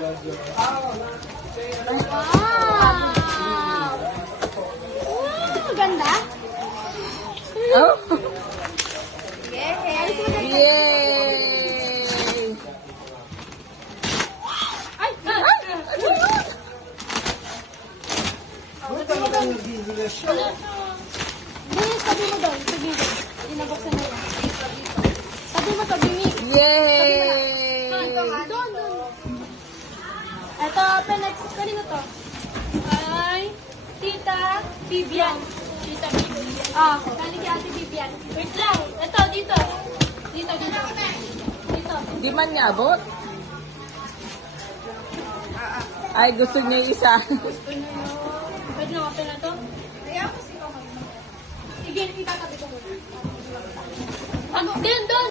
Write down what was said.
Wow! Ganda? Oh! Yay! Yay! Ay! Sabi mo doon, sabi mo. Dinabuksan na yan. Sabi mo, sabi mo. Yay! Doon. Ito, next. Kanino to? Ay, Tita Vivian. Tita Vivian. Ah, kani kay Ate Vivian. Wait lang. Ito, dito. Dito. Di man niya abot? Ay, gusto niya yung isa. Pwede na open na to? Sige, itatabi ko muna. Doon.